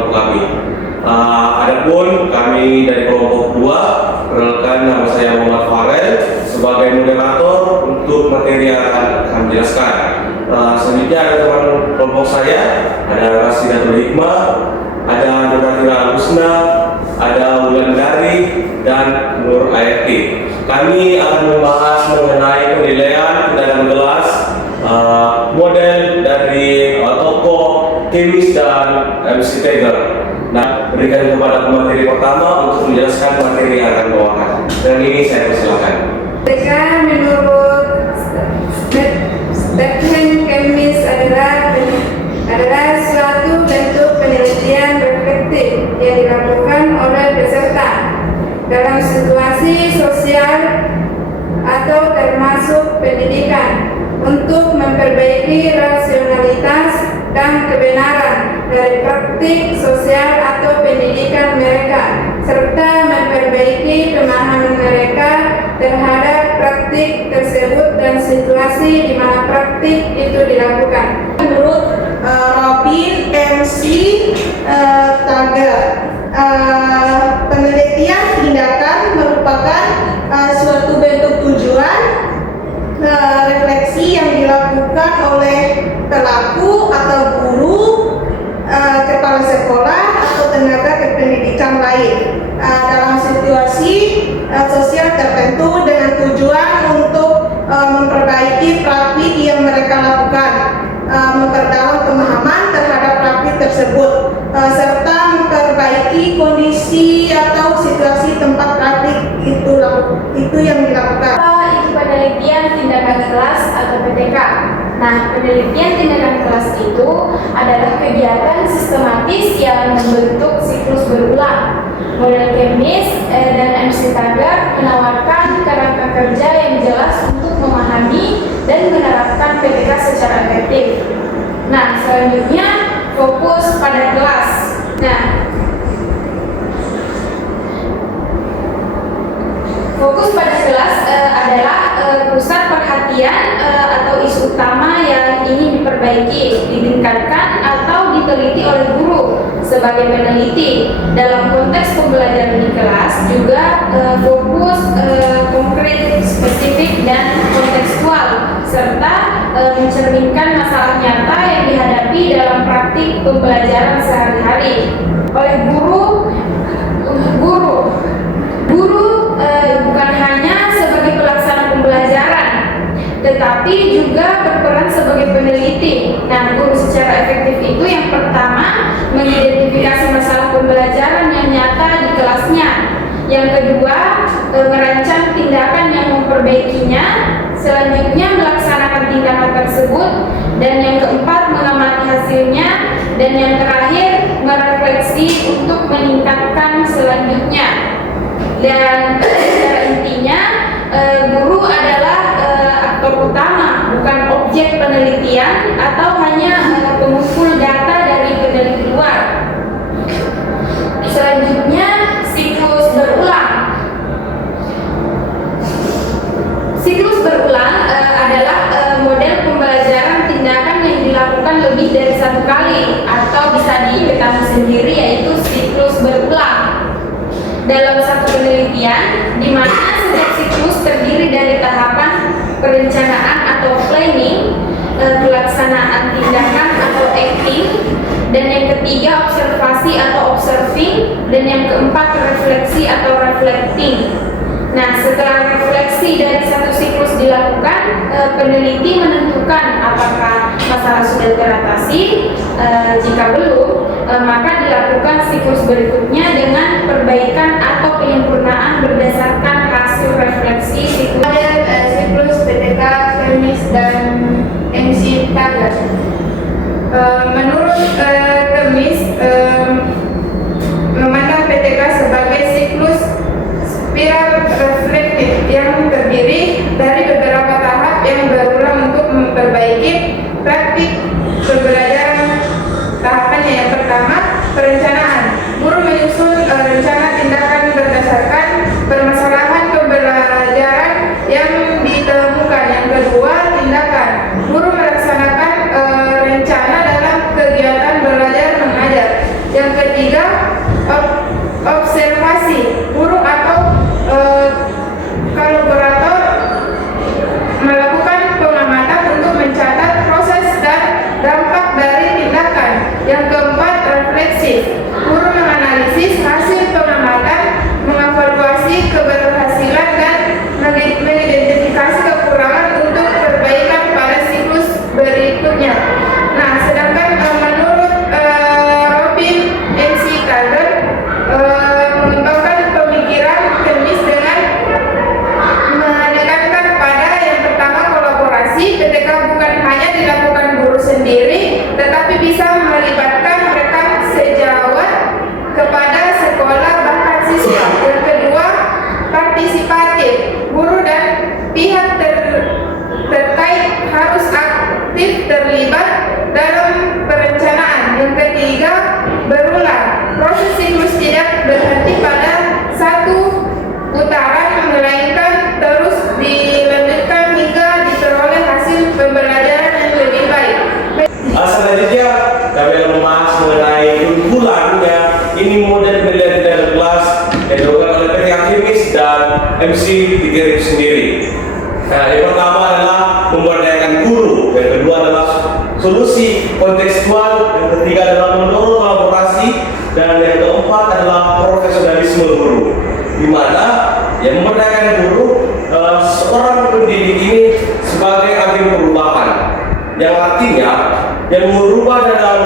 kelompok kami. Adapun kami dari kelompok 2, perkenalkan nama saya Muhammad Farel sebagai moderator untuk materi yang akan kami jelaskan. Selanjutnya ada teman kelompok saya, ada Rasidatul Hikmah, ada Nuratira Agusna, ada Wulandari, dan Nur Ayati. Kami akan membahas mengenai penilaian tindakan kelas, model dari tokoh Kemis dan MC Tiger. Nah, berikan kepada materi pertama untuk menjelaskan materi yang akan bawakan. Dan ini saya persilakan. Mereka menurut statement Kemis adalah suatu bentuk penelitian reflektif yang dilakukan oleh peserta dalam situasi sosial atau termasuk pendidikan untuk memperbaiki rasionalitas dan kebenaran dari praktik sosial atau pendidikan mereka, serta memperbaiki pemahaman mereka terhadap praktik tersebut dan situasi di mana praktik itu dilakukan. Menurut Robin MC Tager, penelitian tindakan merupakan suatu bentuk tujuan refleksi yang dilakukan oleh pelaku atau guru, kepala sekolah atau tenaga kependidikan lain dalam situasi sosial tertentu dengan tujuan untuk memperbaiki praktik yang mereka lakukan, memperdalam pemahaman terhadap praktik tersebut, serta memperbaiki kondisi atau situasi tempat praktik itu yang dilakukan. Itu penelitian tindakan kelas atau PTK. Nah, penelitian tindakan kelas itu adalah kegiatan sistematis yang membentuk siklus berulang. Model Kemis dan MC Tagar menawarkan kerangka kerja yang jelas untuk memahami dan menerapkan PTK secara efektif. Nah, selanjutnya fokus pada kelas. Nah, fokus pada kelas adalah pusat perhatian atau isu utama yang ingin diperbaiki, ditingkatkan atau diteliti oleh guru sebagai peneliti. Dalam konteks pembelajaran di kelas juga fokus konkret, spesifik, dan kontekstual, serta mencerminkan masalah nyata yang dihadapi dalam praktik pembelajaran sehari-hari oleh guru. Bukan hanya sebagai pelaksana pembelajaran, tetapi juga berperan sebagai peneliti. Nah, guru secara efektif itu yang pertama mengidentifikasi masalah pembelajaran yang nyata di kelasnya. Yang kedua, merancang tindakan yang memperbaikinya. Selanjutnya melaksanakan tindakan tersebut. Dan yang keempat, mengamati hasilnya. Dan yang terakhir, merefleksi untuk meningkatkan selanjutnya. Dan secara intinya guru adalah aktor utama, bukan objek penelitian atau hanya pengumpul data dari peneliti luar. Selanjutnya siklus berulang. Siklus berulang adalah model pembelajaran tindakan yang dilakukan lebih dari satu kali atau bisa diketahui sendiri, yaitu siklus berulang. Dalam satu penelitian, di mana setiap siklus terdiri dari tahapan perencanaan atau planning, pelaksanaan tindakan atau acting, dan yang ketiga observasi atau observing, dan yang keempat refleksi atau reflecting. Nah, setelah refleksi dari satu siklus dilakukan, peneliti menentukan apakah masalah sudah teratasi. Jika belum, maka dilakukan siklus berikutnya dengan perbaikan atau penyempurnaan berdasarkan hasil refleksi siklus. Ada siklus PTK, Kemis, dan MC Tagar. Menurut Kemis, memandang PTK sebagai siklus spiral reflektif yang terdiri dari beberapa tahap yang berulang untuk memperbaiki praktik pembelajaran. Tahapannya yang pertama, perencanaan. Guru menyusun rencana tindakan berdasarkan permasalahan pembelajaran yang ditemukan. Yang kedua, tindakan. Guru melaksanakan rencana dalam kegiatan potensi tiga itu sendiri. Nah, yang pertama adalah memberdayakan guru, yang kedua adalah solusi kontekstual, yang ketiga adalah mendorong kolaborasi, dan yang keempat adalah profesionalisme guru. Di mana yang memberdayakan guru, seorang pendidik ini sebagai agen perubahan, yang artinya yang merubah dalam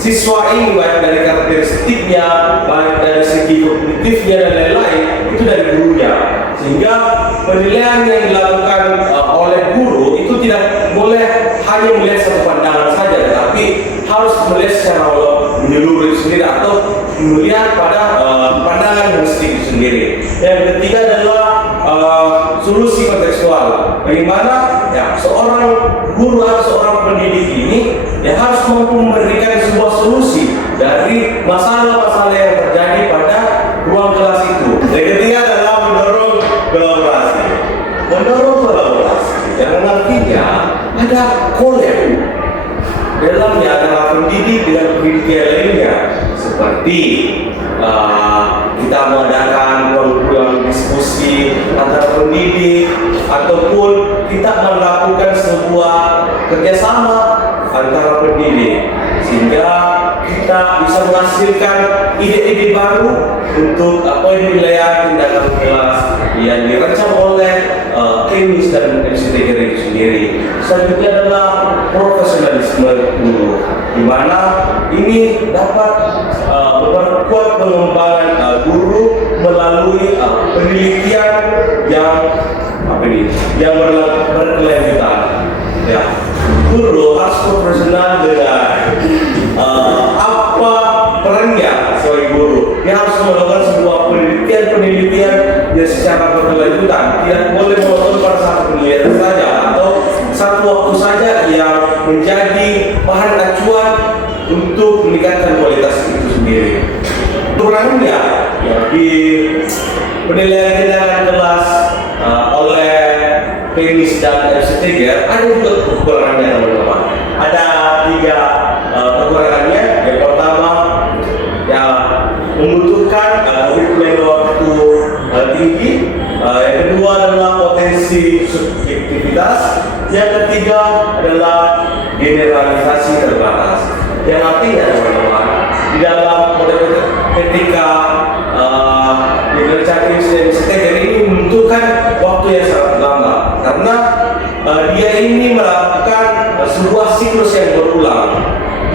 siswa ini baik dari karakteristiknya, baik dari segi kognitifnya dan lain-lain, itu dari gurunya. Sehingga penilaian yang dilakukan oleh guru itu tidak boleh hanya melihat satu pandangan saja, tetapi harus melihat secara menyeluruh sendiri atau melihat pada pandangan holistik itu sendiri. Yang ketiga adalah solusi kontekstual. Bagaimana ya seorang guru atau seorang pendidik ini ya harus mampu memberikan sebuah solusi dari masalah-masalah yang terjadi pada ruang kelas itu. Yang ketiga adalah mendorong kolaborasi. Mendorong kolaborasi yang artinya ada kolab dalamnya adalah pendidik dengan pendidik yang lainnya, seperti kita mengadakan ruang diskusi antara pendidik ataupun kita melakukan sebuah kerjasama antara pendidik sehingga kita bisa menghasilkan ide-ide baru untuk penilaian tindakan kelas yang dirancang oleh Kemis dan MCTG itu sendiri. Selanjutnya adalah profesionalisme guru, di mana ini dapat memperkuat pengembangan guru melalui penelitian yang berkelanjutan. Ya, guru harus profesional dengan apa perannya sebagai guru. Dia harus melakukan sebuah penelitian yang secara berkelanjutan. Tidak boleh menonton pada satu penelitian saja atau satu waktu saja yang menjadi bahan acuan untuk meningkatkan kualitas itu sendiri. Kekurangannya ya, di penilaian tindakan kelas oleh Kemis dan MCTG ada juga kekurangannya teman-teman. Ada 3 kekurangannya. Yang pertama ya membutuhkan kurikulum waktu tinggi. Yang kedua adalah potensi subjektivitas. Yang ketiga adalah generalisasi terbatas. Yang artinya teman-teman, di dalam model ketika dikerjakan MCTG ini membutuhkan waktu yang sangat lama karena dia ini melakukan sebuah siklus yang berulang.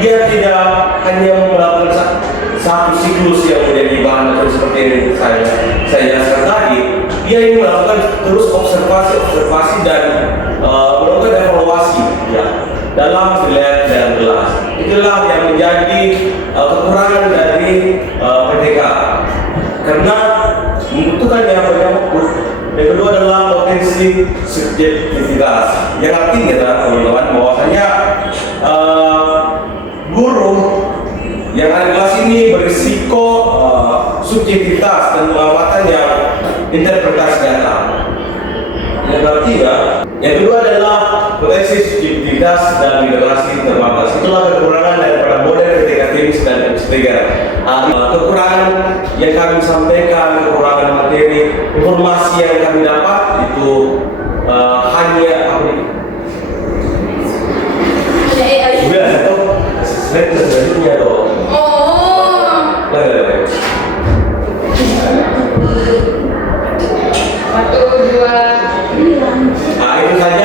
Dia tidak hanya melakukan satu siklus yang menjadi bahan atau seperti yang saya jelaskan tadi. Dia ini melakukan terus observasi dan melakukan evaluasi ya dalam penilaian dan kelas. Itulah yang menjadi kekurangan dari PTK karena membutuhkan yang banyak waktu. Yang kedua adalah potensi subjektivitas, yang artinya teman-teman bahwasanya guru yang ada di kelas ini berisiko subjektivitas dan pengamatan yang interpretasi data. Yang ketiga, yang kedua adalah potensi subjektivitas dan generasi terbatas. Itulah kekurangan daripada model ketika Kemis dan MCTG. Kekurangan yang kami sampaikan, kekurangan materi, informasi yang kami dapat itu hanya sudah atau slide selanjutnya dong. Itu saja